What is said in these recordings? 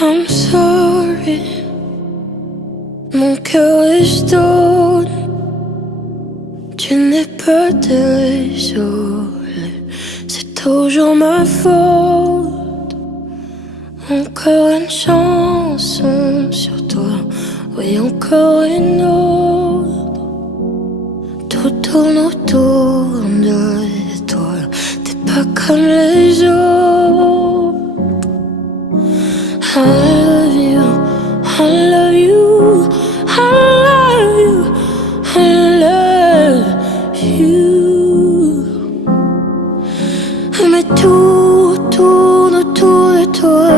I'm sorry, mon cœur est stone. Tu n'es pas désolé, c'est toujours ma faute. Encore une chanson sur toi, oui encore une autre. Tout tourne autour de toi, t'es pas comme les autres. I love you, I love you, I love you, I love you. Mais tout tourne autour de toi.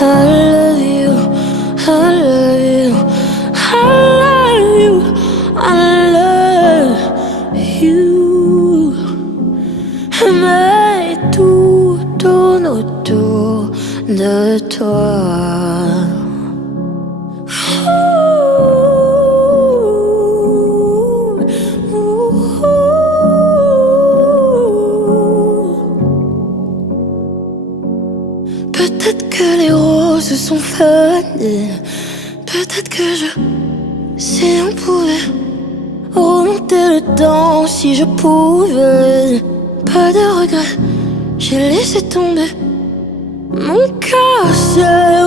I love you, I love you, I love you, I love you. Mais tout tourne autour de toi. Peut-être que les roses sont fanées. Peut-être que si on pouvait remonter le temps, si je pouvais. Pas de regrets, j'ai laissé tomber. Mon cœur s'est